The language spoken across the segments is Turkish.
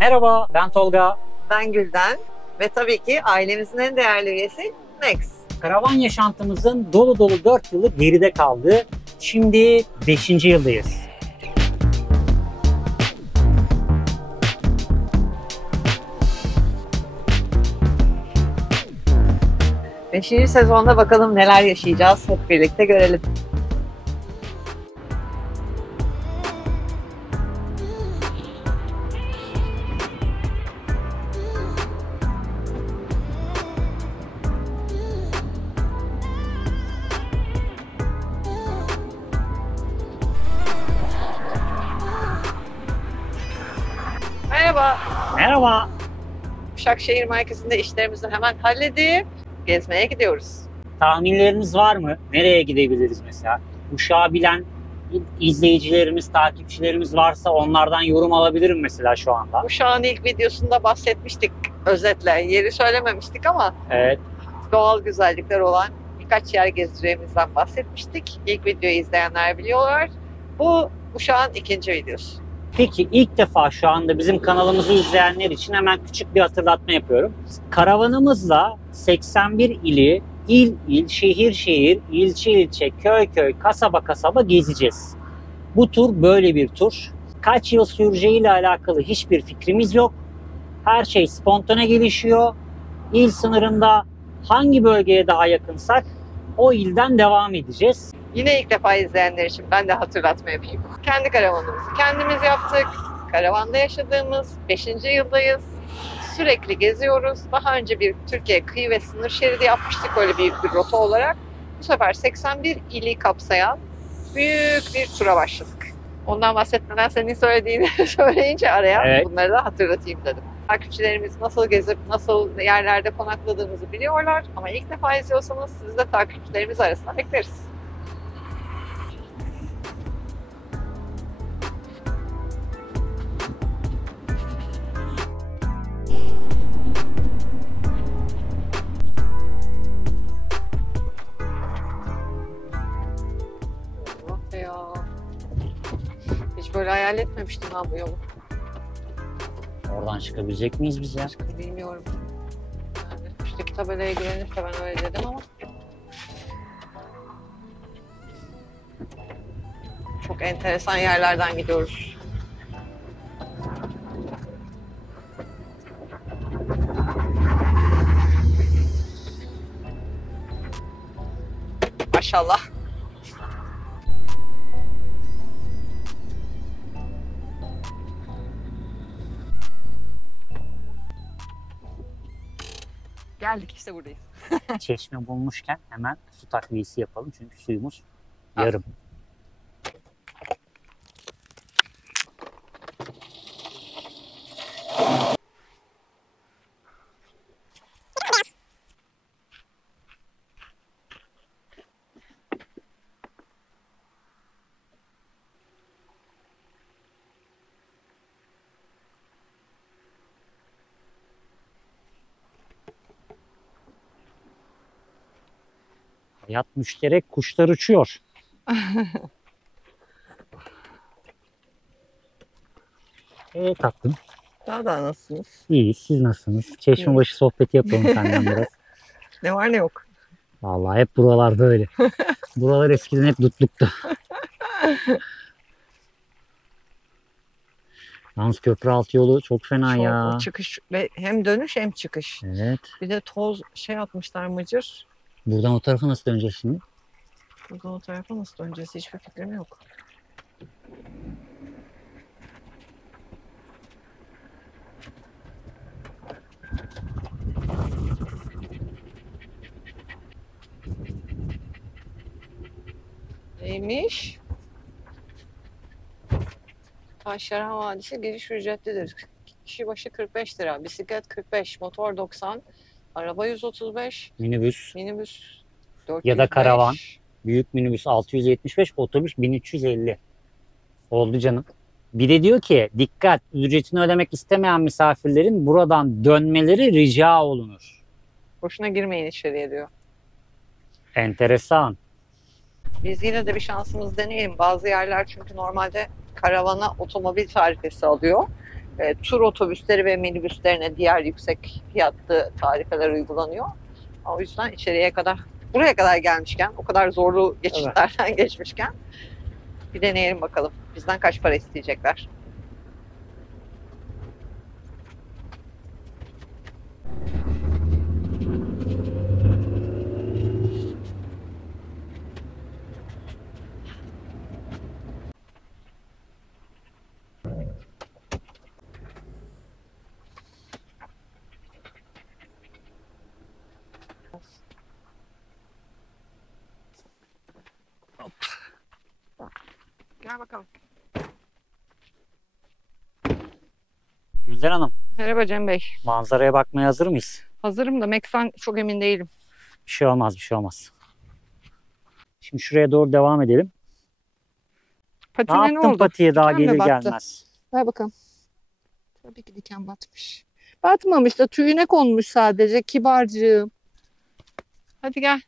Merhaba, ben Tolga. Ben Gülden ve tabii ki ailemizin en değerli üyesi Max. Karavan yaşantımızın dolu dolu 4 yılı geride kaldı. Şimdi 5. yıldayız. Beşinci sezonda bakalım neler yaşayacağız, hep birlikte görelim. Merhaba. Merhaba. Uşakşehir merkezinde işlerimizi hemen halledip gezmeye gidiyoruz. Tahminleriniz var mı? Nereye gidebiliriz mesela? Uşağı bilen izleyicilerimiz, takipçilerimiz varsa onlardan yorum alabilirim mesela şu anda. Uşak'ın ilk videosunda bahsetmiştik özetle. Yeri söylememiştik ama Evet. doğal güzellikler olan birkaç yer gezeceğimizden bahsetmiştik. İlk videoyu izleyenler biliyorlar. Bu Uşak'ın ikinci videosu. Peki ilk defa şu anda bizim kanalımızı izleyenler için hemen küçük bir hatırlatma yapıyorum. Karavanımızla 81 ili il il, şehir şehir, ilçe ilçe, köy köy, kasaba kasaba gezeceğiz. Bu tur böyle bir tur. Kaç yıl süreceğiyle alakalı hiçbir fikrimiz yok. Her şey spontane gelişiyor. İl sınırında hangi bölgeye daha yakınsak o ilden devam edeceğiz. Yine ilk defa izleyenler için ben de hatırlatma yapayım. Kendi karavanımızı kendimiz yaptık. Karavanda yaşadığımız 5. yıldayız. Sürekli geziyoruz. Daha önce bir Türkiye kıyı ve sınır şeridi yapmıştık öyle büyük bir rota olarak. Bu sefer 81 ili kapsayan büyük bir tura başladık. Ondan bahsetmeden senin söylediğini söyleyince araya Evet. bunları da hatırlatayım dedim. Takipçilerimiz nasıl gezip nasıl yerlerde konakladığımızı biliyorlar. Ama ilk defa izliyorsanız sizi de takipçilerimiz arasına bekleriz. Oh ya. Hiç böyle hayal etmemiştim ben bu yolu. Oradan çıkabilecek miyiz biz ya? Bilmiyorum. Yani üstteki tabelaya güvenirse ben öyle dedim ama. Çok enteresan yerlerden gidiyoruz. Maşallah. Geldik işte buradayız. Çeşme bulmuşken hemen su takviyesi yapalım çünkü suyumuz yarım. Hayat müşterek, kuşlar uçuyor. Evet tatlım. Daha nasılsınız? İyi, siz nasılsınız? Çeşmebaşı sohbeti yapalım senden biraz. Ne var ne yok. Vallahi hep buralarda öyle. Buralar eskiden hep dutluktu. Yalnız köprü yolu çok fena Çok ya. çıkış ve hem dönüş hem çıkış. Evet. Bir de toz şey atmışlar mıcır. Buradan o tarafa nasıl döneceğiz şimdi? Buradan o tarafa nasıl döneceğiz hiçbir fikrim yok. Neymiş? Taşyaran Vadisi giriş ücretlidir. Kişi başı 45 lira. Bisiklet 45, motor 90, araba 135, Minibüs minibüs 405. ya da karavan. Büyük minibüs 675, otobüs 1350. Oldu canım. Bir de diyor ki dikkat, ücretini ödemek istemeyen misafirlerin buradan dönmeleri rica olunur. Boşuna girmeyin içeriye diyor. Enteresan. Biz yine de bir şansımız deneyelim. Bazı yerler çünkü normalde karavana otomobil tarifesi alıyor. tur otobüsleri ve minibüslerine diğer yüksek fiyatlı tarifeler uygulanıyor. O yüzden içeriye kadar, buraya kadar gelmişken, o kadar zorlu geçitlerden geçmişken bir deneyelim bakalım. Bizden kaç para isteyecekler. Gel bakalım. Gülden Hanım, Merhaba Cem Bey. manzaraya bakmaya hazır mıyız? Hazırım da Meksen çok emin değilim. Bir şey olmaz, bir şey olmaz. Şimdi şuraya doğru devam edelim. Patine ne yaptın oldu? patiye daha Diken mi gelir battı? gelmez? Ver bakalım. Tabii ki diken batmış. Batmamış da tüyüne konmuş sadece kibarcığım. Hadi gel.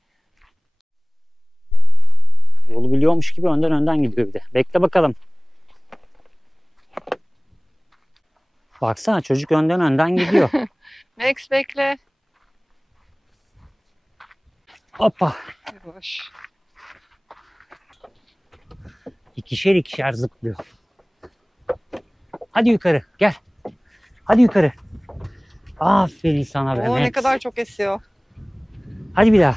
Yolu biliyormuş gibi önden gidiyor bir de. Bekle bakalım. Baksana çocuk önden gidiyor. Max bekle. Hoppa. Yavaş. İkişer zıplıyor. Hadi yukarı gel. Hadi yukarı. Aferin sana be Oo, ne Max. kadar çok esiyor. Hadi bir daha.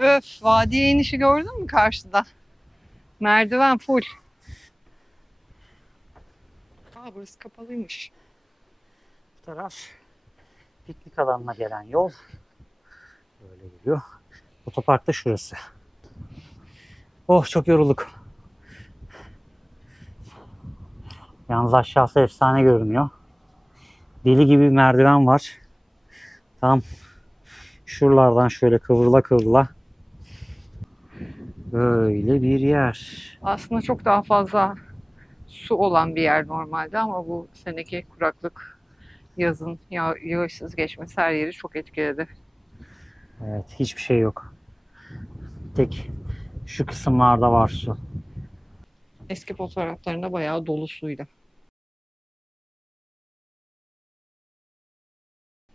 Öf, vadiye inişi gördün mü karşıda? Merdiven full. Burası kapalıymış. Bu taraf piknik alanına gelen yol. Böyle geliyor. Otopark da şurası. Oh çok yorulduk. Yalnız aşağısı efsane görünüyor. Deli gibi bir merdiven var. Tam şuralardan şöyle kıvrıla böyle bir yer. Aslında çok daha fazla su olan bir yer normalde ama bu seneki kuraklık, yazın yağışsız geçmesi her yeri çok etkiledi. Evet hiçbir şey yok. Tek şu kısımlarda var su. Eski fotoğraflarında bayağı dolu suyla.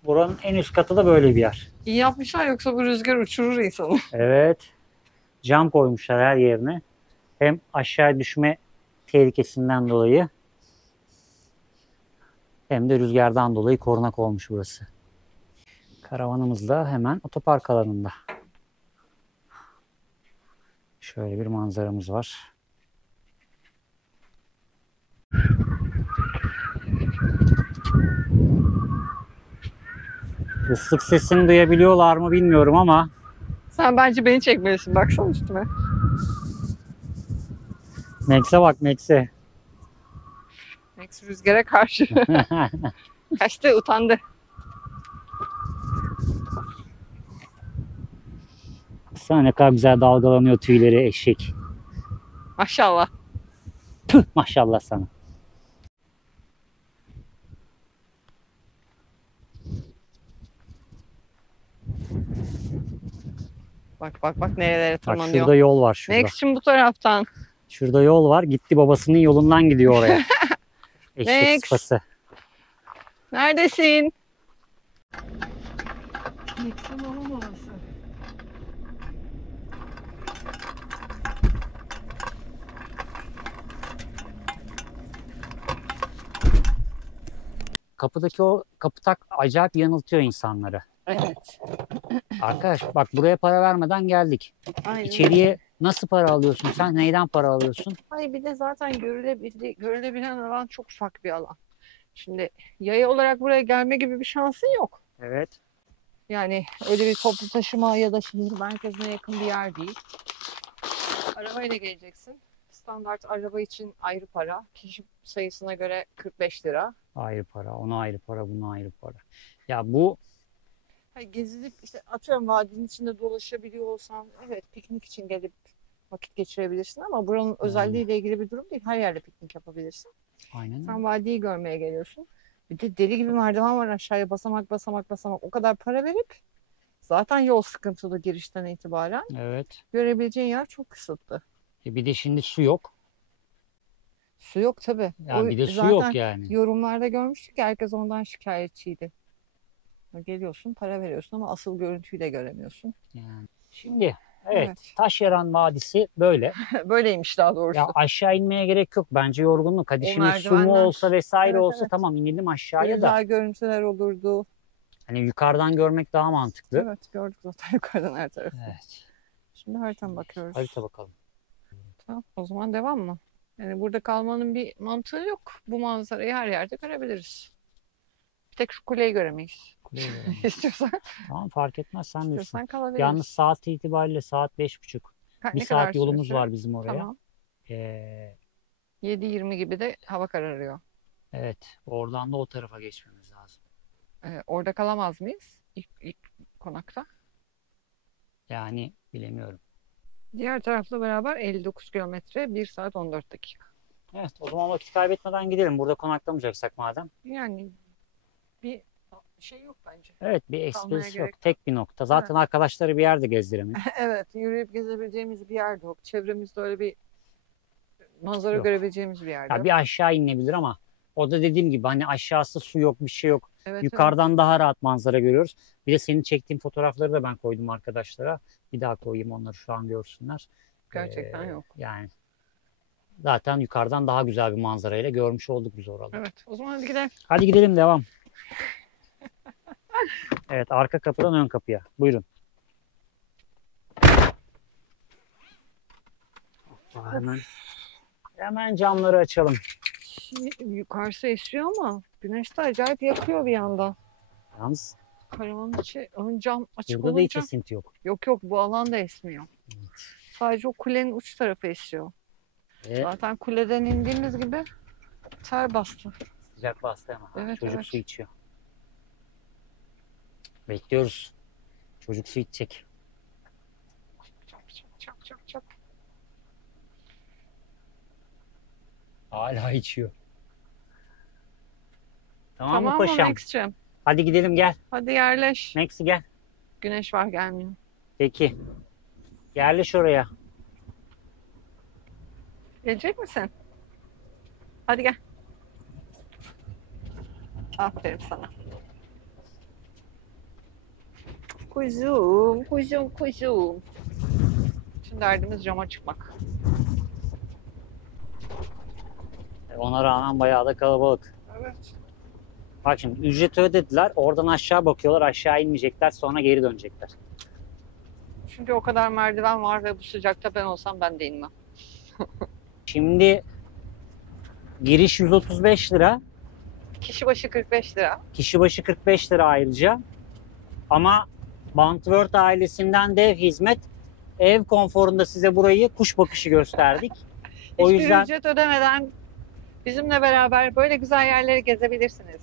Buranın en üst katı da böyle bir yer. İyi yapmışlar yoksa bu rüzgar uçurur insanı. Evet. Cam koymuşlar her yerine. Hem aşağı düşme tehlikesinden dolayı hem de rüzgardan dolayı korunak olmuş burası. Karavanımız da hemen otopark alanında. Şöyle bir manzaramız var. Islık sesini duyabiliyorlar mı bilmiyorum ama Sen bence beni çekmelisin. Baksana üstüme. Max'e bak Max'e. Max rüzgara karşı. Kaçtı, utandı. Sana ne kadar güzel dalgalanıyor tüyleri eşek. Maşallah. Tüh, maşallah sana. Bak nerelere Bak tırmanıyor. şurada yol var şurada. Max'cim bu taraftan. Şurada yol var. Gitti babasının yolundan gidiyor oraya. Eşek Max. sıpası. Neredesin? Max'in olmaması. Kapıdaki o kapıtak acayip yanıltıyor insanları. Evet. Arkadaş bak buraya para vermeden geldik. Aynen. İçeriye nasıl para alıyorsun sen? Neyden para alıyorsun? Hayır, bir de zaten görülebilen alan çok ufak bir alan. Şimdi yaya olarak buraya gelme gibi bir şansın yok. Evet. Yani öyle bir toplu taşıma ya da şehir merkezine yakın bir yer değil. Arabayla geleceksin. Standart araba için ayrı para. Kişi sayısına göre 45 lira. Ayrı para, ona ayrı para, buna ayrı para. Ya bu Gezilip işte atıyorum vadinin içinde dolaşabiliyor olsan evet piknik için gelip vakit geçirebilirsin ama buranın özelliğiyle ilgili bir durum değil. Her yerde piknik yapabilirsin. aynen. Sen vadiyi görmeye geliyorsun. Bir de deli gibi merdiven var aşağıya basamak. O kadar para verip zaten yol sıkıntılı girişten itibaren Evet. görebileceğin yer çok kısıtlı. Bir de şimdi su yok. Su yok tabii. Yani bir de su zaten yok yani. yorumlarda görmüştük ya, herkes ondan şikayetçiydi. Geliyorsun, para veriyorsun ama asıl görüntüyü de göremiyorsun. Yani. Şimdi evet, Evet. Taşyaran Vadisi böyle. Böyleymiş daha Ya doğrusu. aşağı inmeye gerek yok bence, yorgunluk. Hadi O şimdi su mu merdivenler. olsa vesaire Evet, olsa evet. tamam, inelim Ne aşağıya da. güzel görüntüler olurdu. Hani yukarıdan görmek daha mantıklı. Evet, gördük zaten yukarıdan her tarafı. Evet. Şimdi haritadan bakıyoruz. Harita bakalım. Tamam, o zaman devam mı? Yani burada kalmanın bir mantığı yok. Bu manzarayı her yerde görebiliriz. Bir tek şu kuleyi göremeyiz. Kuleyi görelim. İstiyorsan, Tamam, fark etmez, sen bilirsin. istiyorsan kalabiliriz. Yalnız saat itibariyle saat 5.30. Bir Ne kadar saat yolumuz sürecek? var bizim oraya. Tamam. Ee, 7:20 gibi de hava kararıyor. evet, oradan da o tarafa geçmemiz lazım. Orada kalamaz mıyız? İlk konakta. Yani bilemiyorum. Diğer tarafla beraber 59 kilometre, 1 saat 14 dakika. Evet, o zaman vakit kaybetmeden gidelim. Burada konaklamayacaksak madem. Yani bir şey yok bence. Evet, bir Kalmaya esprisi gerek yok. Tek bir nokta. Zaten arkadaşları bir yerde gezdiremeyiz. Evet, yürüyüp gezebileceğimiz bir yer de yok. Çevremizde öyle bir manzara Yok. görebileceğimiz bir yer de Ya yok. bir aşağı inilebilir ama o da dediğim gibi hani aşağısı su yok, bir şey yok. Evet, Yukarıdan daha rahat manzara görüyoruz. Bir de senin çektiğin fotoğrafları da ben koydum arkadaşlara. Bir daha koyayım, onları şu an görsünler. gerçekten yok. Yani zaten yukarıdan daha güzel bir manzarayla görmüş olduk biz oraları. Evet, o zaman hadi gidelim. Hadi gidelim, devam. Evet, arka kapıdan ön kapıya. Buyurun. Hemen camları açalım. Yukarısı esiyor ama güneş de acayip yakıyor bir yandan. Yalnız Karavanın içi, ön cam açık burada da hiç olunca. esinti yok. Yok, bu alan da esmiyor. Evet. Sadece o kulenin uç tarafı esiyor. Ve Zaten kuleden indiğimiz gibi ter bastı. sıcak bastı ama. Evet, Çocuk evet. su içiyor. Bekliyoruz. Çocuk su içecek. Çok. Hala içiyor. Tamam mı Tamam mı paşam? Max'cığım? Hadi gidelim, gel. Hadi yerleş. Max'i gel. Güneş var, gelmiyor. Peki. Yerleş oraya. Gelecek misin? Hadi gel. Aferin sana. Kuzum. Şimdi derdimiz cama çıkmak. Ona rağmen bayağı da kalabalık. Evet. Bak şimdi ücreti ödediler. Oradan aşağı bakıyorlar. Aşağı inmeyecekler. Sonra geri dönecekler. Çünkü o kadar merdiven var ve bu sıcakta ben olsam ben de inmem. Şimdi giriş 135 lira. Kişi başı 45 lira. Kişi başı 45 lira ayrıca. Ama Bantworth ailesinden dev hizmet. Ev konforunda size burayı kuş bakışı gösterdik. O Hiçbir yüzden ücret ödemeden bizimle beraber böyle güzel yerleri gezebilirsiniz.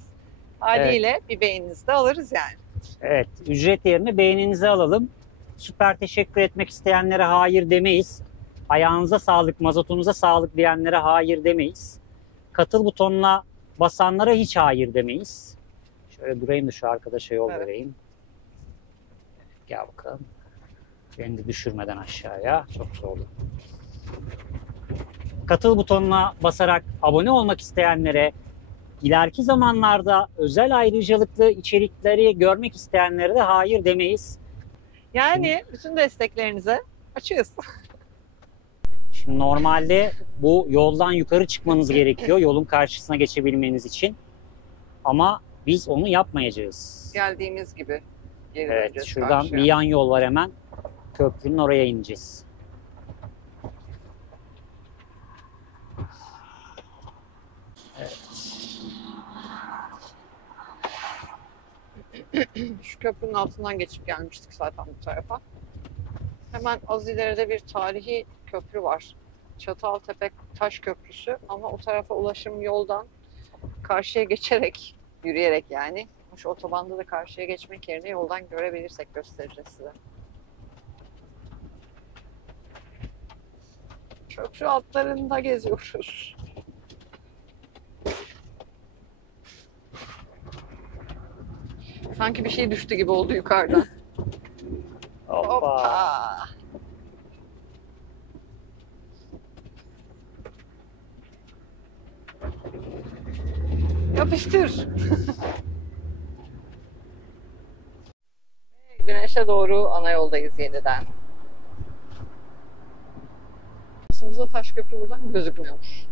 Haliyle bir beğeninizi de alırız yani. evet, ücret yerine beğeninizi alalım. Süper teşekkür etmek isteyenlere hayır demeyiz. Ayağınıza sağlık, mazotunuza sağlık diyenlere hayır demeyiz. Katıl butonuna basanlara hiç hayır demeyiz. Şöyle durayım da şu arkadaşa yol Evet. vereyim. Gel bakalım. Beni de düşürmeden aşağıya. Çok zorlu. Katıl butonuna basarak abone olmak isteyenlere, ileriki zamanlarda özel ayrıcalıklı içerikleri görmek isteyenlere de hayır demeyiz. Yani bütün desteklerinize açığız. Şimdi normalde bu yoldan yukarı çıkmanız gerekiyor yolun karşısına geçebilmeniz için. Ama biz onu yapmayacağız. Geldiğimiz gibi geri Evet, döneceğiz şuradan karşıya. bir yan yol var hemen. Köprünün oraya ineceğiz. Şu köprünün altından geçip gelmiştik zaten bu tarafa. Hemen az ileride bir tarihi köprü var. Çataltepe Taş Köprüsü, ama o tarafa ulaşım yoldan karşıya geçerek, yürüyerek yani. Şu otobanda da karşıya geçmek yerine yoldan görebilirsek göstereceğiz size. Köprü altlarında geziyoruz. Sanki bir şey düştü gibi oldu yukarıdan. Hoppa. Yapıştır. Güneşe doğru ana yoldayız yeniden. Aslında taş köprü buradan gözükmüyormuş.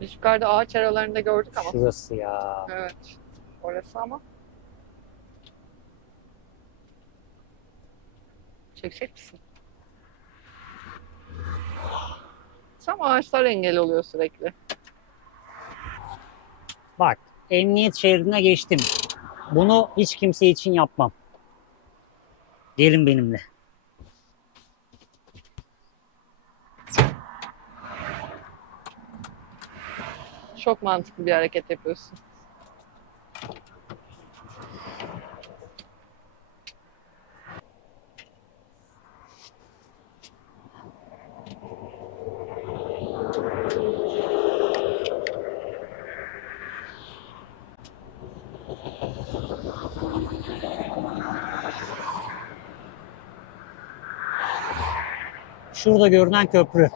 Biz yukarıda ağaç aralarında gördük ama. Şurası ya. Evet. Orası ama. Çekecek misin? Tam ağaçlar engel oluyor sürekli. Bak, emniyet şeridine geçtim. Bunu hiç kimse için yapmam. Gelin benimle. Çok mantıklı bir hareket yapıyorsun. Şurada görünen köprü.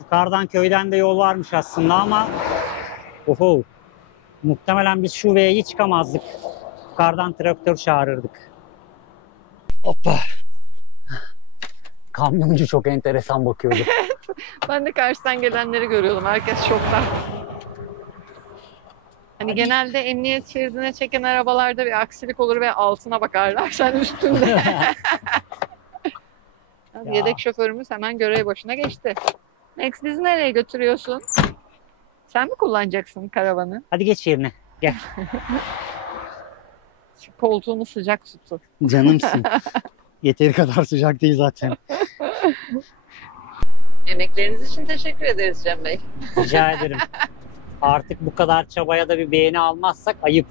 Yukarıdan köyden de yol varmış aslında ama oho, muhtemelen biz şu V'ye çıkamazdık. Yukarıdan traktör çağırırdık. Hoppa. Kamyoncu çok enteresan bakıyordu. Ben de karşıdan gelenleri görüyordum. Herkes şokta. Hani genelde emniyet şeridine çeken arabalarda bir aksilik olur ve altına bakarlar. Sen üstünde. Ya. Yedek şoförümüz hemen görev başına geçti. Max bizi nereye götürüyorsun? Sen mi kullanacaksın karavanı? Hadi geç yerine. Gel. Şu koltuğunu sıcak tuttu. Canımsın. Yeteri kadar sıcak değil zaten. Emekleriniz için teşekkür ederiz Cem Bey. Rica ederim. Artık bu kadar çabaya da bir beğeni almazsak ayıp.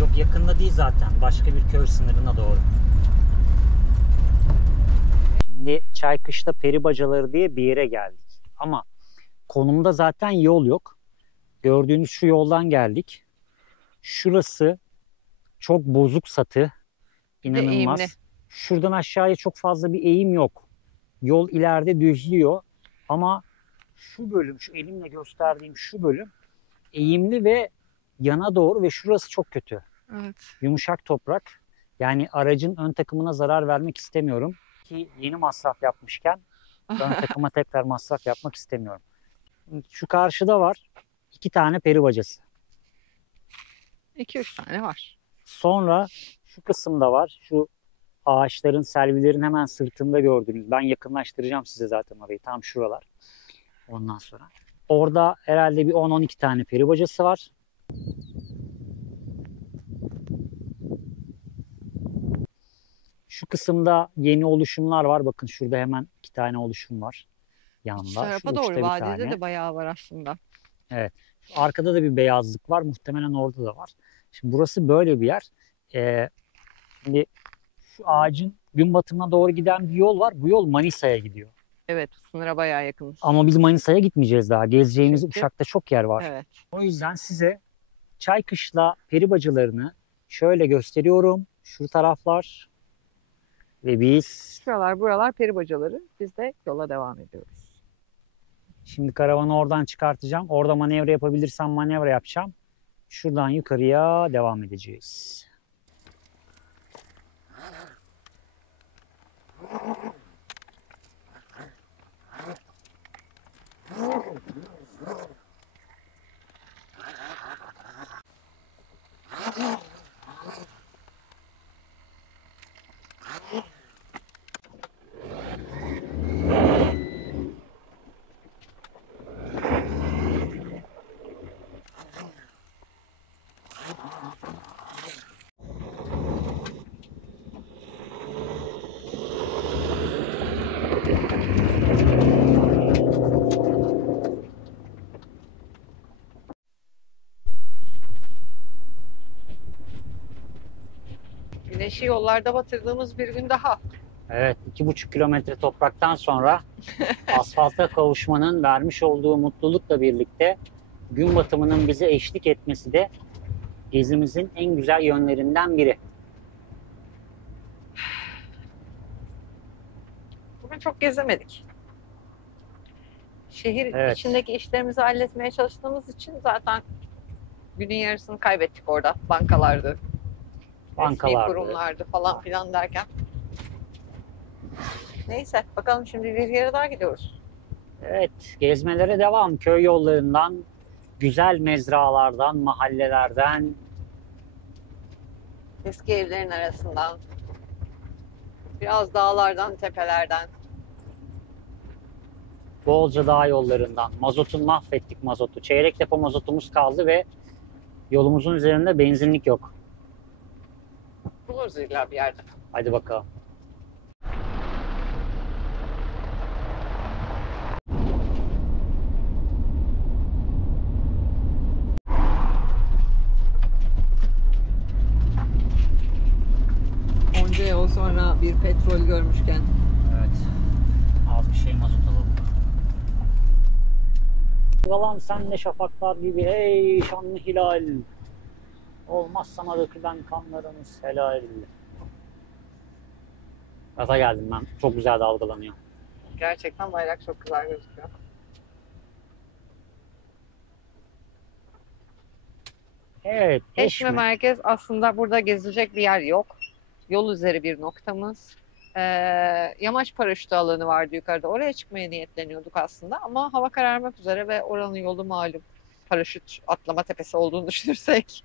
Yok, yakında değil zaten. Başka bir köy sınırına doğru. Şimdi Çaykışla Peribacaları diye bir yere geldik. Ama konumda zaten yol yok. Gördüğünüz şu yoldan geldik. Şurası çok bozuk satı. İnanılmaz. eğimli. Şuradan aşağıya çok fazla bir eğim yok. Yol ileride düzlüyor. Ama şu bölüm, şu elimle gösterdiğim şu bölüm eğimli ve yana doğru ve şurası çok kötü. Evet. Yumuşak toprak. Yani aracın ön takımına zarar vermek istemiyorum. Ki yeni masraf yapmışken ön takıma tekrar masraf yapmak istemiyorum. Şu karşıda var 2 tane peri bacası. 2-3 tane var. Sonra şu kısımda var. Şu ağaçların, selvilerin hemen sırtında gördüğünüz. Ben yakınlaştıracağım size zaten orayı. Tam şuralar. Ondan sonra. Orada herhalde bir 10-12 tane peri bacası var. Şu kısımda yeni oluşumlar var. Bakın şurada hemen 2 tane oluşum var. Yanında. Şu Şu tarafa uçta doğru bir vadide tane. de bayağı var aslında. Arkada da bir beyazlık var. Muhtemelen orada da var. Şimdi burası böyle bir yer. Şimdi şu ağacın gün batımına doğru giden bir yol var. Bu yol Manisa'ya gidiyor. Evet, sınıra bayağı yakınız. Ama biz Manisa'ya gitmeyeceğiz daha. Gezeceğimiz Çünkü- Uşak'ta çok yer var. Evet. O yüzden size Çaykışla peri bacalarını şöyle gösteriyorum. Şu taraflar. Ve biz Buralar peri bacaları. Biz de yola devam ediyoruz. şimdi karavanı oradan çıkartacağım. Orada manevra yapabilirsem manevra yapacağım. Şuradan yukarıya devam edeceğiz. Güneşi yollarda batırdığımız bir gün daha. Evet, 2,5 kilometre topraktan sonra asfalta kavuşmanın vermiş olduğu mutlulukla birlikte gün batımının bize eşlik etmesi de gezimizin en güzel yönlerinden biri. Bugün çok gezemedik. Şehir Evet. içindeki işlerimizi halletmeye çalıştığımız için zaten günün yarısını kaybettik orada. Bankalardı, resmi kurumlardı falan filan derken. Neyse bakalım şimdi bir yere daha gidiyoruz. Evet, gezmelere devam. Köy yollarından, güzel mezralardan, mahallelerden. Eski evlerin arasından, biraz dağlardan, tepelerden. Bolca dağ yollarından. Mazotun mahvettik mazotu. Çeyrek depo mazotumuz kaldı ve yolumuzun üzerinde benzinlik yok. Buluruz illa bir yerde. Hadi bakalım. Onca yıl sonra bir petrol görmüşken. Evet. Az bir şey mazot alalım. Yalan sen de şafaklar gibi ey şanlı hilal. Olmaz sana dökülen kanlarımız helal. Gaza geldim ben. Çok güzel dalgalanıyor. Gerçekten bayrak çok güzel gözüküyor. Evet. Eşme merkez aslında burada gezilecek bir yer yok. Yol üzeri bir noktamız. Yamaç paraşütü alanı vardı yukarıda. Oraya çıkmaya niyetleniyorduk aslında ama hava kararmak üzere ve oranın yolu malum. Paraşüt atlama tepesi olduğunu düşünürsek.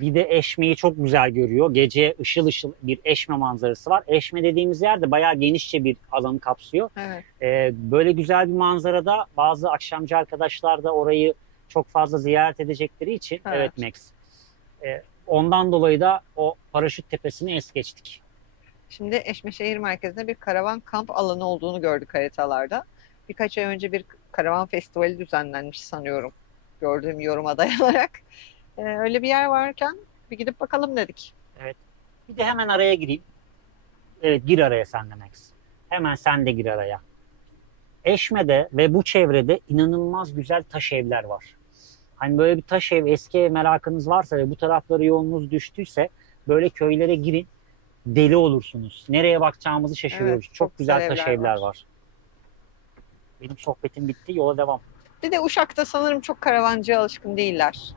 Bir de Eşme'yi çok güzel görüyor. Gece ışıl ışıl bir Eşme manzarası var. Eşme dediğimiz yer de bayağı genişçe bir alanı kapsıyor. Evet. Böyle güzel bir manzarada bazı akşamcı arkadaşlar da orayı çok fazla ziyaret edecekleri için evet Max. Ondan dolayı da o paraşüt tepesini es geçtik. Şimdi Eşme şehir merkezinde bir karavan kamp alanı olduğunu gördük haritalarda. Birkaç ay önce bir karavan festivali düzenlenmiş sanıyorum. Gördüğüm yoruma dayanarak. Öyle bir yer varken bir gidip bakalım dedik. Evet. Bir de hemen araya gireyim. Evet, gir araya sen de Max. Hemen sen de gir araya. Eşme'de ve bu çevrede inanılmaz güzel taş evler var. Hani böyle bir taş ev, eski ev merakınız varsa ve bu taraflara yolunuz düştüyse böyle köylere girin. Deli olursunuz. Nereye bakacağımızı şaşırıyoruz. Evet, çok güzel taş evler var. var. Benim sohbetim bitti. Yola devam. Bir de Uşak'ta sanırım çok karavancıya alışkın değiller.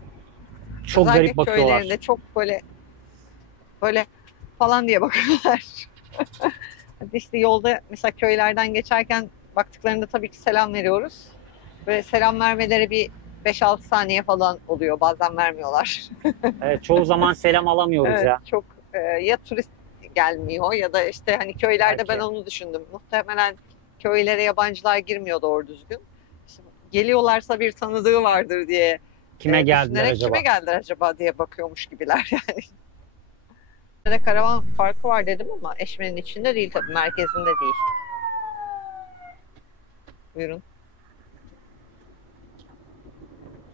Çok özellikle garip bakıyorlar. köylerinde çok böyle falan diye bakıyorlar. İşte yolda mesela köylerden geçerken baktıklarında tabii ki selam veriyoruz. Böyle selam vermeleri bir 5-6 saniye falan oluyor. Bazen vermiyorlar. Evet, çoğu zaman selam alamıyoruz Evet, ya. çok ya turist gelmiyor ya da işte hani köylerde Belki. ben onu düşündüm. Muhtemelen köylere yabancılar girmiyor doğru düzgün. İşte geliyorlarsa bir tanıdığı vardır diye Kime geldiler düşünerek acaba? kime geldiler acaba diye bakıyormuş gibiler yani. Bir karavan parkı var dedim ama Eşme'nin içinde değil tabii, merkezinde değil. Buyurun.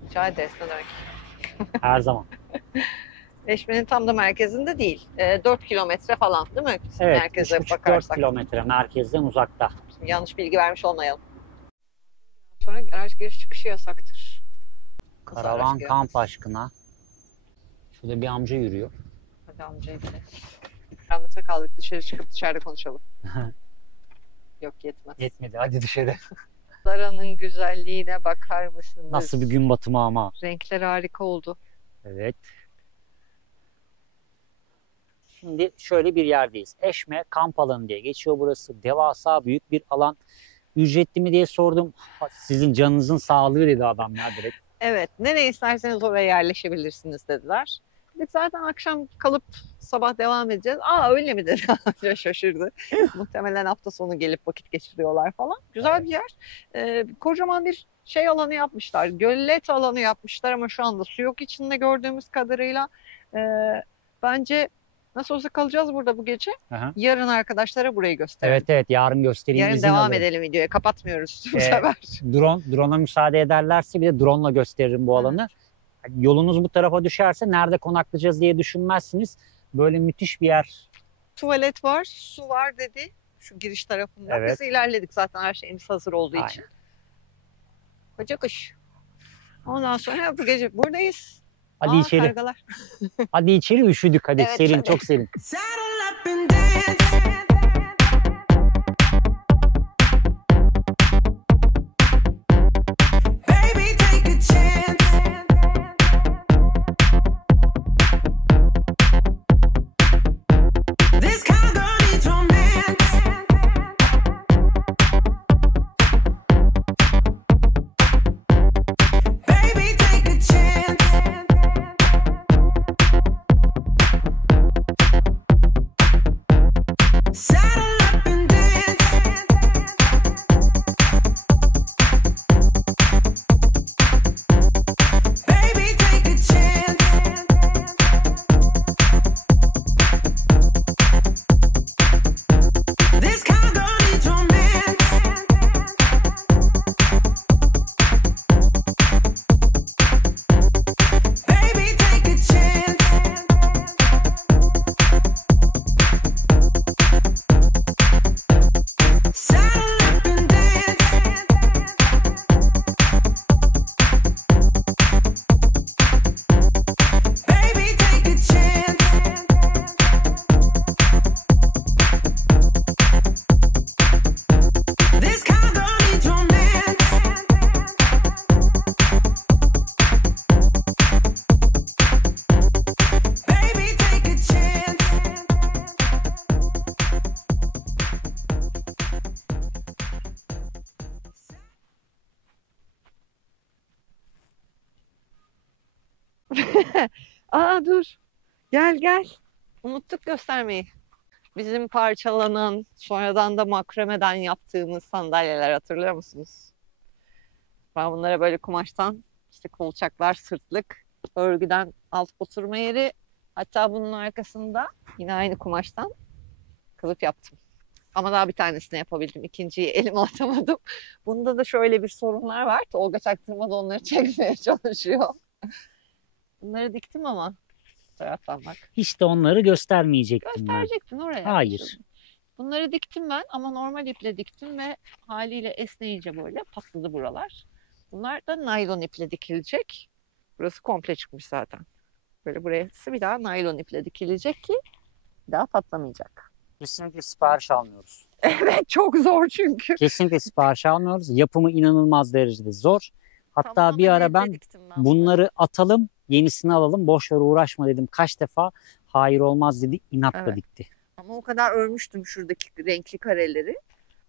Rica ederiz, ne demek. Her zaman. Eşme'nin tam da merkezinde değil. 4 kilometre falan değil mi? Evet, Merkeze 3,5-4 bakarsak. kilometre merkezden uzakta. Şimdi yanlış bilgi vermiş olmayalım. Sonra araç giriş çıkışı yasaktır. Nasıl Karavan araç kamp giremez? aşkına. Şurada bir amca yürüyor. Hadi amcayı bile. Karanlıkta kaldık. Dışarı çıkıp dışarıda konuşalım. Yok, yetmez. Yetmedi, hadi dışarı. Manzaranın güzelliğine bakar mısınız? Nasıl bir gün batımı ama. Renkler harika oldu. Evet. Şimdi şöyle bir yerdeyiz. Eşme kamp alanı diye geçiyor burası. Devasa büyük bir alan. Ücretli mi diye sordum. Sizin canınızın sağlığı dedi adam ya direkt. Evet, nereye isterseniz oraya yerleşebilirsiniz dediler. Biz zaten akşam kalıp sabah devam edeceğiz. Aa, öyle mi dedi. Şaşırdı. Muhtemelen hafta sonu gelip vakit geçiriyorlar falan. Güzel bir yer. Kocaman bir şey alanı yapmışlar. Gölet alanı yapmışlar ama şu anda su yok içinde gördüğümüz kadarıyla. Bence nasıl olsa kalacağız burada bu gece. Aha. Yarın arkadaşlara burayı gösterelim. Evet evet, yarın göstereyim. Yarın izin devam alırım. edelim videoya. Kapatmıyoruz bu sefer. Drone'a müsaade ederlerse bir de drone'la gösteririm bu alanı. Yolunuz bu tarafa düşerse nerede konaklayacağız diye düşünmezsiniz. Böyle müthiş bir yer. Tuvalet var, su var dedi. Şu giriş tarafında. Evet. Biz ilerledik zaten, her şeyimiz hazır olduğu Aynen. için. Koca kış. Ondan sonra bu gece buradayız. Hadi içeri. Kargalar. Hadi içeri, üşüdük hadi. Evet, Serin, hadi. çok serin. Saddle up and dance. Baby, take a chance. This kind of girl needs romance. Baby, take a chance. Saddle up and dance. Baby, take a chance. This kind of girl needs romance. Baby, take a chance. Saddle up and dance. Baby, take a chance. This kind of girl needs romance. Baby, take a chance. Aa, dur. Gel gel. Unuttuk göstermeyi. Bizim parçalanan, sonradan da makromeden yaptığımız sandalyeler, hatırlıyor musunuz? Ben bunlara böyle kumaştan, işte kolçaklar, sırtlık, örgüden alt oturma yeri, hatta bunun arkasında yine aynı kumaştan kılıf yaptım. Ama daha bir tanesini yapabildim. İkinciyi elime atamadım. Bunda da şöyle bir sorunlar var. Tolga çaktırmadan onları çekmeye çalışıyor. Bunları diktim ama bu taraftan bak. Hiç de onları göstermeyecektim ben. Gösterecektin oraya. Hayır. Bunları diktim ben ama normal iple diktim ve haliyle esneyince böyle patladı buralar. Bunlar da naylon iple dikilecek. Burası komple çıkmış zaten. Böyle burası bir daha naylon iple dikilecek ki bir daha patlamayacak. Kesinlikle sipariş almıyoruz. Evet, çok zor çünkü. Kesinlikle sipariş almıyoruz. Yapımı inanılmaz derecede zor. Hatta Tamamen bir ara elde ben diktim ben bunları atalım, yenisini alalım, boş ver uğraşma dedim. Kaç defa hayır olmaz dedi, inatla Evet. dikti. Ama o kadar örmüştüm şuradaki renkli kareleri.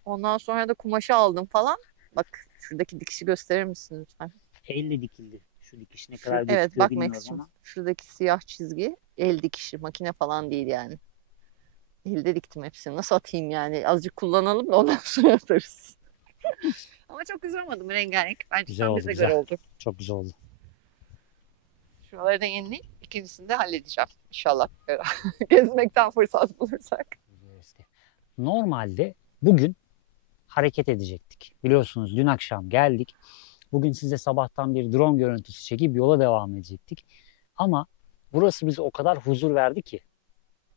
Ondan sonra da kumaşı aldım falan. Bak, şuradaki dikişi gösterir misin lütfen? Elle dikildi. Şu dikiş ne kadar Evet, gözüküyor bak bilmiyorum Max'cim. ama. Şuradaki siyah çizgi el dikişi. Makine falan değil yani. Elde diktim hepsini. Nasıl atayım yani? Azıcık kullanalım da ondan sonra atarız. Ama çok güzel olmadı mı rengarenk? Bence Güzel tam oldu, bize güzel. göre oldu. Çok güzel oldu. Şuraları da yenileyim. İkincisini de halledeceğim. İnşallah. Gezmekten fırsat bulursak. Normalde bugün hareket edecektik. Biliyorsunuz dün akşam geldik. Bugün size sabahtan bir drone görüntüsü çekip yola devam edecektik. Ama burası bize o kadar huzur verdi ki.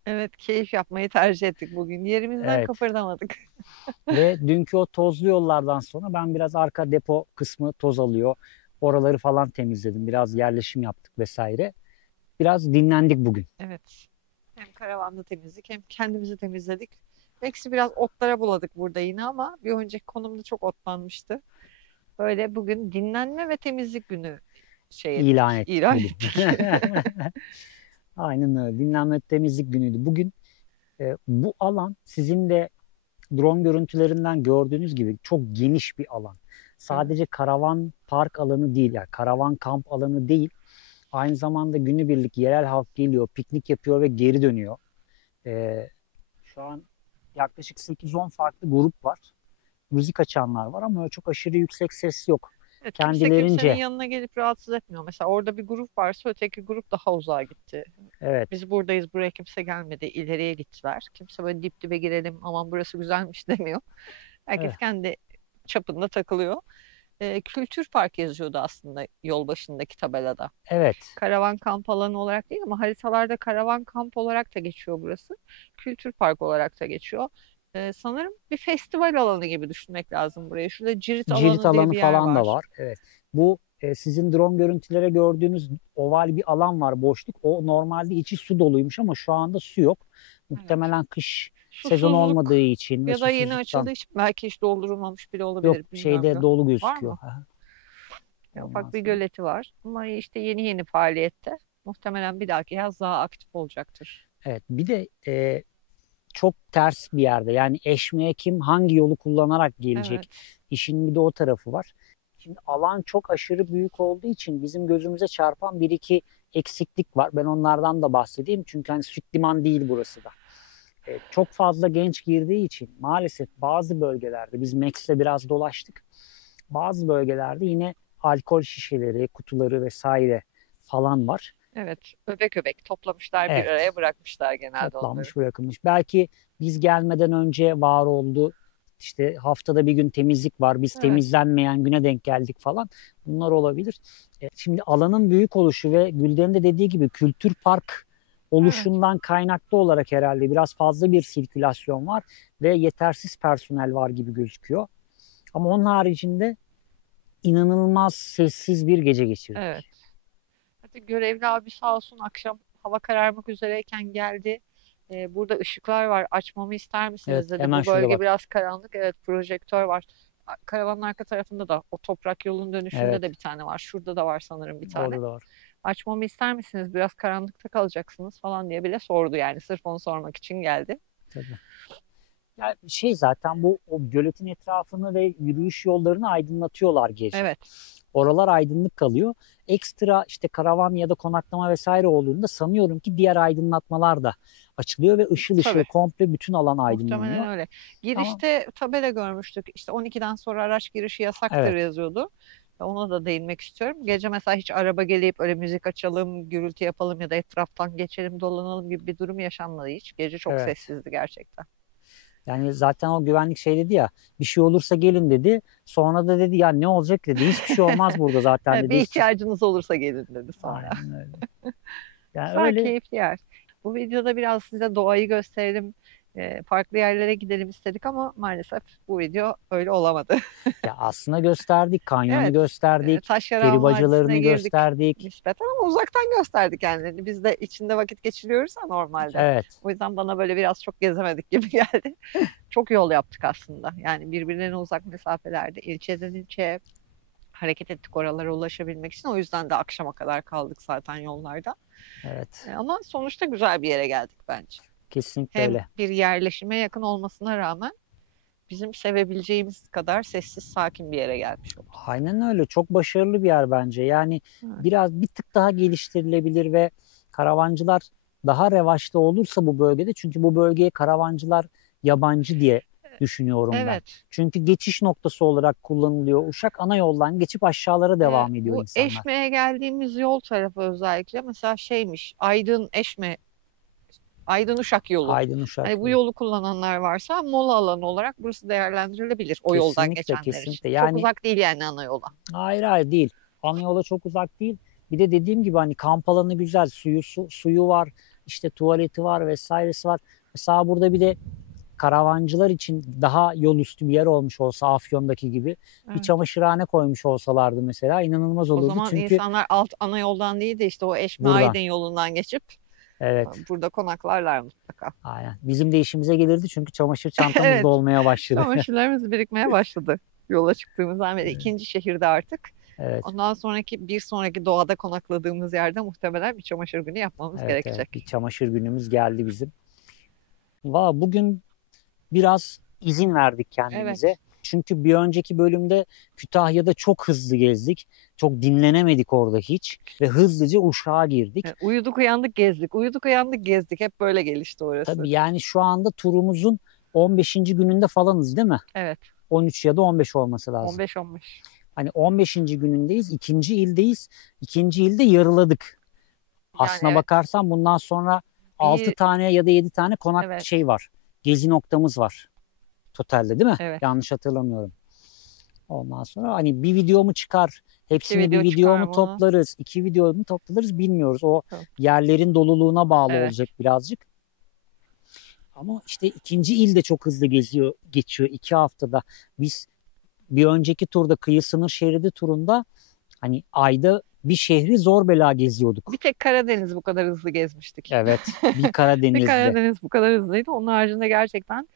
Evet, keyif yapmayı tercih ettik bugün. Yerimizden Evet. kıpırdamadık. Ve dünkü o tozlu yollardan sonra ben biraz arka depo kısmı toz alıyor. Oraları falan temizledim. Biraz yerleşim yaptık vesaire. Biraz dinlendik bugün. Evet. Hem karavanda temizlik hem kendimizi temizledik. Eksi biraz otlara buladık burada yine ama bir önceki konumda çok otlanmıştı. Böyle bugün dinlenme ve temizlik günü İlan ettik. ilan bugün. ettik. Aynen öyle. Dinlenme temizlik günüydü. Bugün bu alan sizin de drone görüntülerinden gördüğünüz gibi çok geniş bir alan. Sadece karavan park alanı değil, yani karavan kamp alanı değil. Aynı zamanda günübirlik yerel halk geliyor, piknik yapıyor ve geri dönüyor. Şu an yaklaşık 8-10 farklı grup var. Müzik açanlar var ama öyle çok aşırı yüksek ses yok. Evet, kimse Kendilerince. kimsenin yanına gelip rahatsız etmiyor. Mesela orada bir grup varsa öteki grup daha uzağa gitti. Evet, Biz buradayız, buraya kimse gelmedi, ileriye gittiler. Kimse böyle dip dibe girelim, aman burası güzelmiş demiyor. Herkes Evet. kendi çapında takılıyor. Kültür park yazıyordu aslında yol başındaki tabelada. evet. Karavan kamp alanı olarak değil ama haritalarda karavan kamp olarak da geçiyor burası. Kültür park olarak da geçiyor. Sanırım bir festival alanı gibi düşünmek lazım burayı. Şurada Cirit alanı Cirit diye alanı bir yer falan da var. var. Evet. Bu sizin drone görüntülere gördüğünüz oval bir alan var, boşluk. O normalde içi su doluymuş ama şu anda su yok. Muhtemelen kış sezon Susuzluk olmadığı için ve ya da yeni susuzluktan. açıldığı için belki hiç doldurulmamış bile Yok, olabilir. Bilmiyorum şeyde da. dolu Var gözüküyor. mı? Aha. Ya, Ondan ufak bir sonra- göleti var. Ama işte yeni faaliyette. Muhtemelen bir dahaki yaz daha aktif olacaktır. Evet. Bir de çok ters bir yerde. Yani Eşme'ye kim hangi yolu kullanarak gelecek? Evet. İşin bir de o tarafı var. Şimdi alan çok aşırı büyük olduğu için bizim gözümüze çarpan bir iki eksiklik var. Ben onlardan da bahsedeyim. Çünkü hani süt liman değil burası da. Çok fazla genç girdiği için maalesef bazı bölgelerde biz Max'le biraz dolaştık. Bazı bölgelerde yine alkol şişeleri, kutuları vesaire falan var. Evet. Öbek öbek toplamışlar bir Evet. araya bırakmışlar genelde onları. Toplanmış, bırakılmış. Belki biz gelmeden önce var oldu. İşte haftada bir gün temizlik var. Biz Evet. temizlenmeyen güne denk geldik falan. Bunlar olabilir. Şimdi alanın büyük oluşu ve Gülden'in de dediği gibi kültür park oluşundan kaynaklı olarak herhalde biraz fazla bir sirkülasyon var ve yetersiz personel var gibi gözüküyor. Ama onun haricinde inanılmaz sessiz bir gece geçirdik. Evet. Hadi görevli abi sağ olsun akşam hava kararmak üzereyken geldi. Burada ışıklar var. Açmamı ister misiniz Evet, dedi. hemen Bu şurada bölge bak. biraz karanlık. Evet, projektör var. Karavanın arka tarafında da o toprak yolun dönüşünde Evet. de bir tane var. Şurada da var sanırım bir tane. Orada da var. Açmamı ister misiniz? Biraz karanlıkta kalacaksınız falan diye bile sordu yani. Sırf onu sormak için geldi. Tabii. Yani zaten bu o göletin etrafını ve yürüyüş yollarını aydınlatıyorlar gece. Evet. Oralar aydınlık kalıyor. Ekstra işte karavan ya da konaklama vesaire olduğunda sanıyorum ki diğer aydınlatmalar da açılıyor ve ışıl ışıl Tabii. komple bütün alan Muhtemelen aydınlanıyor. öyle. Girişte tabela görmüştük. İşte 12'den sonra araç girişi yasaktır Evet. yazıyordu. Ona da değinmek istiyorum. Gece mesela hiç araba gelip öyle müzik açalım, gürültü yapalım ya da etraftan geçelim, dolanalım gibi bir durum yaşanmadı hiç. Gece çok Evet. sessizdi gerçekten. Yani zaten o güvenlik şey dedi ya, bir şey olursa gelin dedi. Sonra da dedi ya ne olacak dedi. Hiçbir şey olmaz burada zaten Evet, dedi. bir Hiç- ihtiyacınız olursa gelin dedi sonra. Aynen öyle. Yani Güzel, öyle keyifli yer. Bu videoda biraz size doğayı gösterelim, farklı yerlere gidelim istedik ama maalesef bu video öyle olamadı. ya aslında gösterdik, kanyonu Evet, gösterdik, Taşyaran peri bacalarını Vadisi'ne girdik gösterdik. nispeten ama uzaktan gösterdik yani. Biz de içinde vakit geçiriyoruz ya normalde. Evet. O yüzden bana böyle biraz çok gezemedik gibi geldi. Çok yol yaptık aslında. Yani birbirlerine uzak mesafelerde ilçeden ilçeye hareket ettik oralara ulaşabilmek için. O yüzden de akşama kadar kaldık zaten yollarda. Evet. Ama sonuçta güzel bir yere geldik bence. Kesinlikle Hem öyle. bir yerleşime yakın olmasına rağmen bizim sevebileceğimiz kadar sessiz, sakin bir yere gelmiş olduk. Aynen öyle. Çok başarılı bir yer bence. Yani Evet. biraz bir tık daha geliştirilebilir ve karavancılar daha revaçta olursa bu bölgede. Çünkü bu bölgeye karavancılar yabancı diye düşünüyorum ben. Evet. Çünkü geçiş noktası olarak kullanılıyor. Uşak ana yoldan geçip aşağılara devam ediyor Bu insanlar. Eşme'ye geldiğimiz yol tarafı özellikle mesela şeymiş Aydın Eşme Aydın Uşak yolu. Aydın Uşak. Hani bu yolu kullananlar varsa mola alanı olarak burası değerlendirilebilir o yoldan Kesinlikle, geçenler için. kesinlikle. Çok Yani- uzak değil yani ana yola. Hayır değil. Ana yola çok uzak değil. Bir de dediğim gibi hani kamp alanı güzel. Suyu var. İşte tuvaleti var vesairesi var. Mesela burada bir de karavancılar için daha yol üstü bir yer olmuş olsa Afyon'daki gibi bir Evet. çamaşırhane koymuş olsalardı mesela inanılmaz O olurdu. zaman Çünkü insanlar alt ana yoldan değil de işte o Eşme Buradan. Aydın yolundan geçip Evet. Burada konaklarlar mutlaka. Aynen. Bizim de işimize gelirdi çünkü çamaşır çantamız Evet. da olmaya başladı. Çamaşırlarımız birikmeye başladı. Yola çıktığımızdan beri ikinci şehirde artık. Evet. Ondan sonraki bir sonraki doğada konakladığımız yerde muhtemelen bir çamaşır günü yapmamız Evet, gerekecek. evet. Bir çamaşır günümüz geldi bizim. Bugün biraz izin verdik kendimize. Çünkü bir önceki bölümde Kütahya'da çok hızlı gezdik. Çok dinlenemedik orada hiç. Ve hızlıca Uşak'a girdik. Evet, uyuduk uyandık gezdik. Uyuduk uyandık gezdik. Hep böyle gelişti orası. Tabii yani şu anda turumuzun 15. gününde falanız değil mi? Evet. 13 ya da 15 olması lazım. 15-15. Hani 15. günündeyiz. İkinci ildeyiz. İkinci ilde yarıladık. Aslına evet. bakarsan bundan sonra 6 tane ya da 7 tane konak Evet. şey var. Gezi noktamız var. Totalde değil mi? Evet. Yanlış hatırlamıyorum. Ondan sonra hani bir video mu çıkar? Hepsini video bir video çıkar mu mı? toplarız? 2 video mu toplarız bilmiyoruz. O Tamam. yerlerin doluluğuna bağlı Evet. olacak birazcık. Ama işte ikinci il de çok hızlı geçiyor 2 haftada. Biz bir önceki turda kıyı sınır şeridi turunda hani ayda bir şehri zor bela geziyorduk. Bir tek Karadeniz bu kadar hızlı gezmiştik. Evet. Bir Bir Karadeniz'de. Karadeniz bu kadar hızlıydı. Onun haricinde gerçekten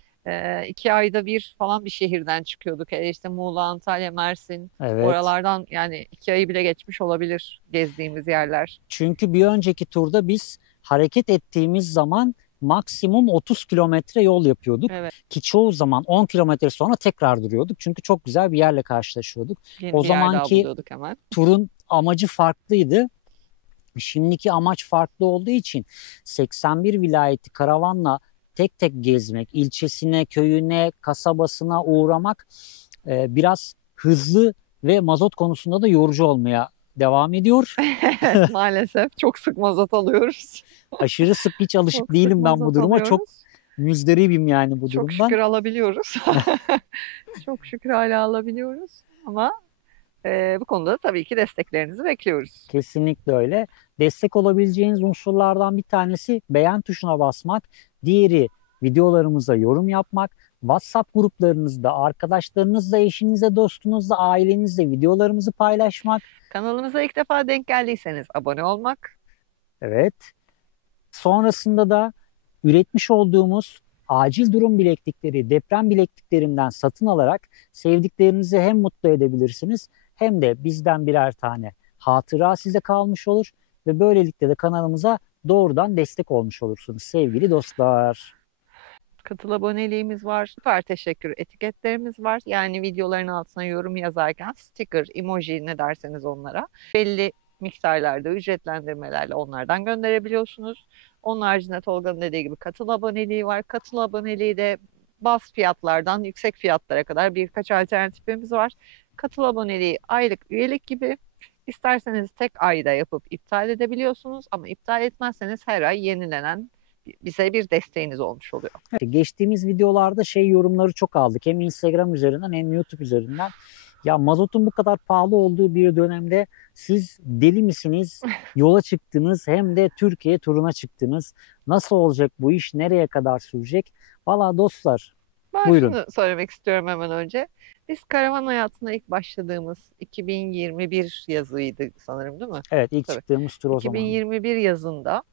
2 ayda bir falan bir şehirden çıkıyorduk. İşte Muğla, Antalya, Mersin. Evet. Oralardan yani 2 ayı bile geçmiş olabilir gezdiğimiz yerler. Çünkü bir önceki turda biz hareket ettiğimiz zaman maksimum 30 kilometre yol yapıyorduk. Evet. Ki çoğu zaman 10 kilometre sonra tekrar duruyorduk. Çünkü çok güzel bir yerle karşılaşıyorduk. Yeni O bir yer daha zamanki buluyorduk hemen. turun amacı farklıydı. Şimdiki amaç farklı olduğu için 81 vilayeti karavanla tek tek gezmek, ilçesine, köyüne, kasabasına uğramak biraz hızlı ve mazot konusunda da yorucu olmaya devam ediyor. Evet, maalesef çok sık mazot alıyoruz. Aşırı sık hiç alışık Çok değilim sık ben bu mazot duruma. alıyoruz. Çok müzdaribim yani bu Çok durumdan. şükür alabiliyoruz. Çok şükür hala alabiliyoruz. Ama bu konuda da tabii ki desteklerinizi bekliyoruz. Kesinlikle öyle. Destek olabileceğiniz unsurlardan bir tanesi beğen tuşuna basmak. Diğeri videolarımıza yorum yapmak. WhatsApp gruplarınızda, arkadaşlarınızla, eşinizle, dostunuzla, ailenizle videolarımızı paylaşmak. Kanalımıza ilk defa denk geldiyseniz abone olmak. Evet. Sonrasında da üretmiş olduğumuz acil durum bileklikleri, deprem bilekliklerinden satın alarak sevdiklerinizi hem mutlu edebilirsiniz hem de bizden birer tane hatıra size kalmış olur ve böylelikle de kanalımıza doğrudan destek olmuş olursunuz sevgili dostlar. Katıl aboneliğimiz var. Süper teşekkür etiketlerimiz var. Yani videoların altına yorum yazarken sticker, emoji ne derseniz onlara belli miktarlarda ücretlendirmelerle onlardan gönderebiliyorsunuz. Onun haricinde Tolga'nın dediği gibi katıl aboneliği var. Katıl aboneliği de baz fiyatlardan yüksek fiyatlara kadar birkaç alternatifimiz var. Katıl aboneliği aylık üyelik gibi. İsterseniz tek ayda yapıp iptal edebiliyorsunuz ama iptal etmezseniz her ay yenilenen bize bir desteğiniz olmuş oluyor. Geçtiğimiz videolarda yorumları çok aldık. Hem Instagram üzerinden hem YouTube üzerinden. Ya mazotun bu kadar pahalı olduğu bir dönemde siz deli misiniz? Yola çıktınız hem de Türkiye turuna çıktınız. Nasıl olacak bu iş? Nereye kadar sürecek? Valla dostlar Ben buyurun. şunu söylemek istiyorum hemen önce. Biz karavan hayatına ilk başladığımız 2021 yazıydı sanırım değil mi? Evet ilk Tabii. çıktığımız tur o zaman. 2021 yazında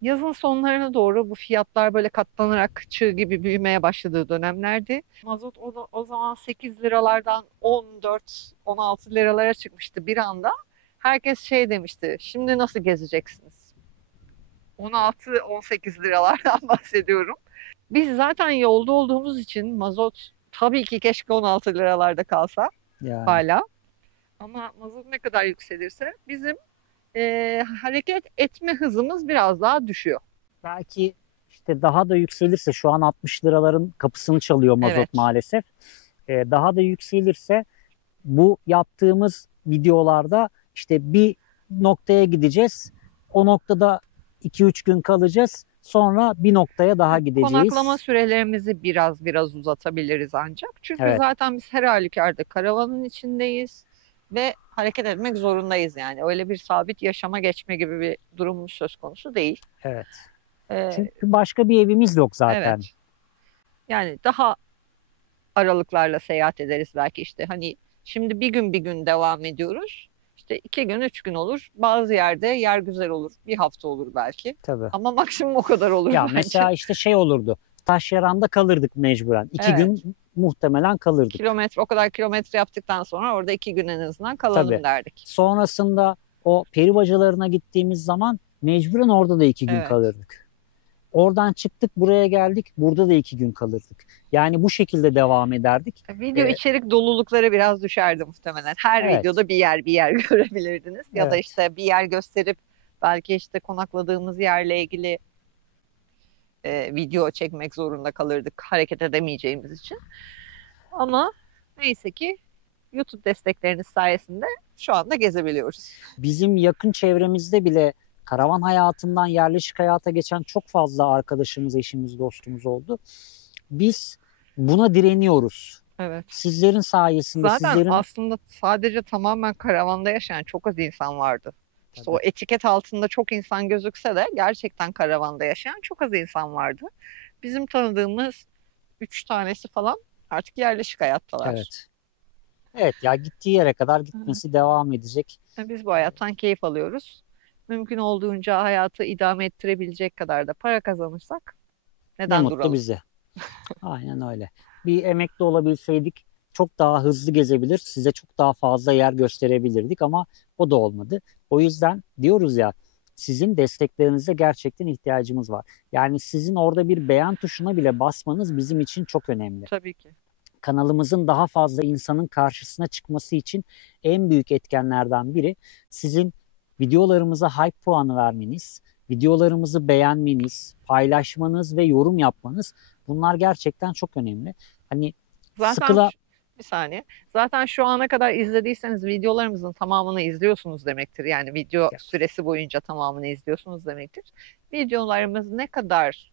yazın sonlarına doğru bu fiyatlar böyle katlanarak çığ gibi büyümeye başladığı dönemlerdi. Mazot o zaman 8 liralardan 14-16 liralara çıkmıştı bir anda. Herkes şey demişti, şimdi nasıl gezeceksiniz? 16-18 liralardan bahsediyorum. Biz zaten yolda olduğumuz için mazot tabii ki keşke 16 liralarda kalsa Yani. hala. Ama mazot ne kadar yükselirse bizim hareket etme hızımız biraz daha düşüyor. Belki işte daha da yükselirse şu an 60 liraların kapısını çalıyor mazot Evet. maalesef. Daha da yükselirse bu yaptığımız videolarda işte bir noktaya gideceğiz. O noktada 2-3 gün kalacağız. Sonra bir noktaya daha gideceğiz. Konaklama sürelerimizi biraz uzatabiliriz ancak. Çünkü Evet. zaten biz her halükarda karavanın içindeyiz ve hareket etmek zorundayız yani. Öyle bir sabit yaşama geçme gibi bir durumumuz söz konusu değil. Evet. Ee, Çünkü başka bir evimiz yok zaten. Evet. Yani daha aralıklarla seyahat ederiz belki işte. Hani şimdi bir gün devam ediyoruz. İşte İşte 2 gün, 3 gün olur. Bazı yerde yer güzel olur. Bir hafta olur belki. Tabii. Ama maksimum o kadar olur Ya bence. mesela işte şey olurdu. Taşyaran'da kalırdık mecburen. 2 Evet. gün muhtemelen kalırdık. Kilometre, o kadar kilometre yaptıktan sonra orada 2 gün en azından kalalım Tabii. derdik. Sonrasında o peri bacalarına gittiğimiz zaman mecburen orada da 2 gün Evet. kalırdık. Oradan çıktık buraya geldik. Burada da 2 gün kalırdık. Yani bu şekilde devam ederdik. Video Evet. içerik dolulukları biraz düşerdi muhtemelen. Her Evet. videoda bir yer görebilirdiniz. Ya da Evet. işte bir yer gösterip belki işte konakladığımız yerle ilgili video çekmek zorunda kalırdık hareket edemeyeceğimiz için. Ama neyse ki YouTube destekleriniz sayesinde şu anda gezebiliyoruz. Bizim yakın çevremizde bile karavan hayatından yerleşik hayata geçen çok fazla arkadaşımız, eşimiz, dostumuz oldu. Biz buna direniyoruz. Evet. Sizlerin sayesinde, Zaten sizlerin... aslında sadece tamamen karavanda yaşayan çok az insan vardı. İşte Tabii. o etiket altında çok insan gözükse de gerçekten karavanda yaşayan çok az insan vardı. Bizim tanıdığımız 3 tanesi falan artık yerleşik hayattalar. Evet. Evet ya gittiği yere kadar gitmesi devam edecek. Biz bu hayattan keyif alıyoruz. Mümkün olduğunca hayatı idame ettirebilecek kadar da para kazanırsak Ne neden mutlu duralım? bize. Aynen öyle. Bir emekli olabilseydik çok daha hızlı gezebilir, size çok daha fazla yer gösterebilirdik ama o da olmadı. O yüzden diyoruz ya sizin desteklerinize gerçekten ihtiyacımız var. Yani sizin orada bir beğen tuşuna bile basmanız bizim için çok önemli. Tabii ki. Kanalımızın daha fazla insanın karşısına çıkması için en büyük etkenlerden biri sizin videolarımıza hype puanı vermeniz, videolarımızı beğenmeniz, paylaşmanız ve yorum yapmanız. Bunlar gerçekten çok önemli. Hani Zaten bir saniye. Zaten şu ana kadar izlediyseniz videolarımızın tamamını izliyorsunuz demektir. Yani video süresi boyunca tamamını izliyorsunuz demektir. Videolarımız ne kadar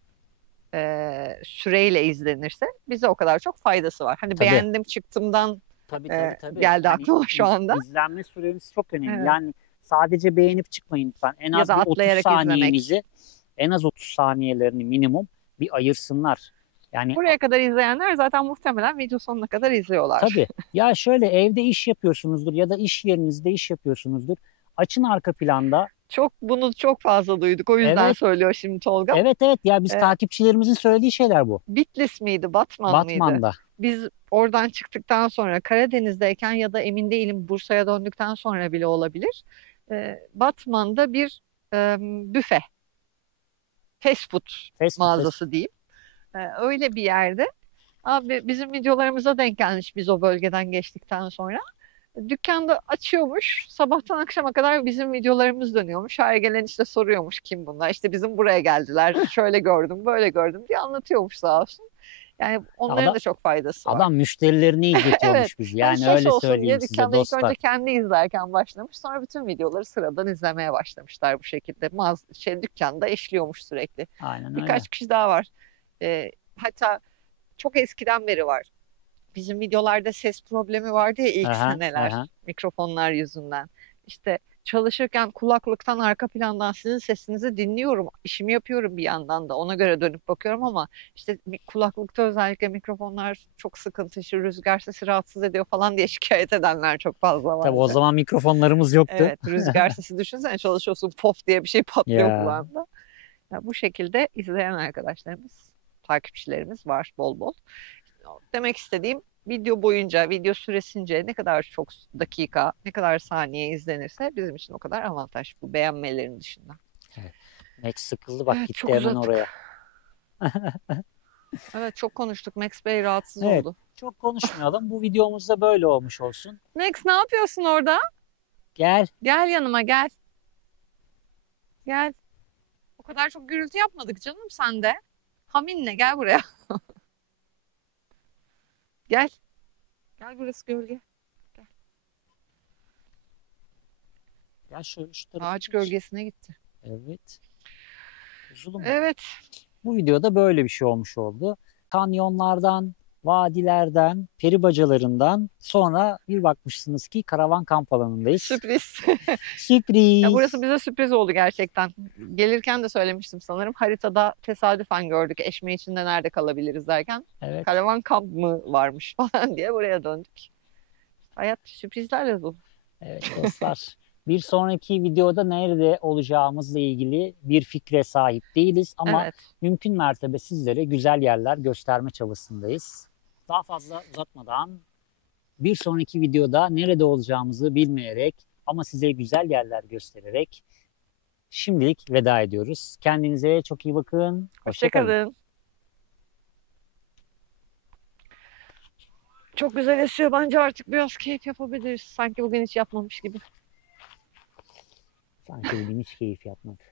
süreyle izlenirse bize o kadar çok faydası var. Hani Tabii. beğendim çıktımdan Tabii, geldi aklıma şu anda. İzlenme süreniz çok önemli. Evet. Yani sadece beğenip çıkmayın lütfen. En Ya az da bir 30 atlayarak saniyenizi, en az 30 saniyelerini minimum bir ayırsınlar. Yani Buraya kadar izleyenler zaten muhtemelen video sonuna kadar izliyorlar. tabii. Ya şöyle evde iş yapıyorsunuzdur ya da iş yerinizde iş yapıyorsunuzdur. Açın arka planda. Bunu çok fazla duyduk. O yüzden Evet. söylüyor şimdi Tolga. Evet ya biz Evet. takipçilerimizin söylediği şeyler bu. Bitlis miydi, Batman mıydı? Batman'da. Biz oradan çıktıktan sonra Karadeniz'deyken ya da emin değilim Bursa'ya döndükten sonra bile olabilir. Batman'da bir büfe, fast food Facebook, mağazası diyeyim. Öyle bir yerde. Abi bizim videolarımıza denk gelmiş biz o bölgeden geçtikten sonra. Dükkanda açıyormuş. Sabahtan akşama kadar bizim videolarımız dönüyormuş. Her gelen işte soruyormuş kim bunlar. İşte bizim buraya geldiler. Şöyle gördüm, böyle gördüm diye anlatıyormuş sağ olsun. Yani onların Adam- da çok faydası var. Adam müşterilerini izletiyormuş Evet. bizi. Yani Yani ses öyle olsun diye söyleyeyim size dükkanda ilk dostlar. önce kendi izlerken başlamış. Sonra bütün videoları sıradan izlemeye başlamışlar bu şekilde. Dükkanda eşliyormuş sürekli. Aynen öyle. Birkaç kişi daha var. Hatta çok eskiden beri var. Bizim videolarda ses problemi vardı ya ilk Aha, seneler. aha. Mikrofonlar yüzünden. İşte çalışırken kulaklıktan arka plandan sizin sesinizi dinliyorum. İşimi yapıyorum bir yandan da. Ona göre dönüp bakıyorum ama işte kulaklıkta özellikle mikrofonlar çok sıkıntı. İşte rüzgar sesi rahatsız ediyor falan diye şikayet edenler çok fazla vardı. Tabii o zaman mikrofonlarımız yoktu. Evet, rüzgar sesi düşünsene çalışıyorsun pof diye bir şey patlıyor Ya. kulağında. Ya bu şekilde izleyen arkadaşlarımız, takipçilerimiz var bol bol. Demek istediğim video boyunca, video süresince ne kadar çok dakika, ne kadar saniye izlenirse bizim için o kadar avantaj bu beğenmelerin dışında. Max sıkıldı bak Evet, gitti çok hemen uzattık. oraya. Evet çok konuştuk. Max Bey rahatsız Evet. oldu. Çok konuşmayalım. Bu videomuz da böyle olmuş olsun. Max ne yapıyorsun orada? Gel. Gel yanıma gel. Gel. O kadar çok gürültü yapmadık canım sen de. Haminle gel buraya. Gel. Gel burası gölge. Gel şöyle şu tarafa. Ağaç geç. gölgesine gitti. Evet. Kuzulum. Evet. Bu videoda böyle bir şey olmuş oldu. Kanyonlardan, vadilerden, peri bacalarından sonra bir bakmışsınız ki karavan kamp alanındayız. Sürpriz. Sürpriz. Ya burası bize sürpriz oldu gerçekten. Gelirken de söylemiştim sanırım. Haritada tesadüfen gördük. Eşme içinde nerede kalabiliriz derken. Evet. Karavan kamp mı varmış falan diye buraya döndük. Hayat sürprizlerle dolu. Evet dostlar. Bir sonraki videoda nerede olacağımızla ilgili bir fikre sahip değiliz ama Evet. mümkün mertebe sizlere güzel yerler gösterme çabasındayız. Daha fazla uzatmadan bir sonraki videoda nerede olacağımızı bilmeyerek ama size güzel yerler göstererek şimdilik veda ediyoruz. Kendinize çok iyi bakın. Hoşça kalın. Hoşçakalın. Çok güzel esiyor. Bence artık biraz keyif yapabiliriz. Sanki bugün hiç yapmamış gibi. Sanki bugün hiç keyif yapmadı.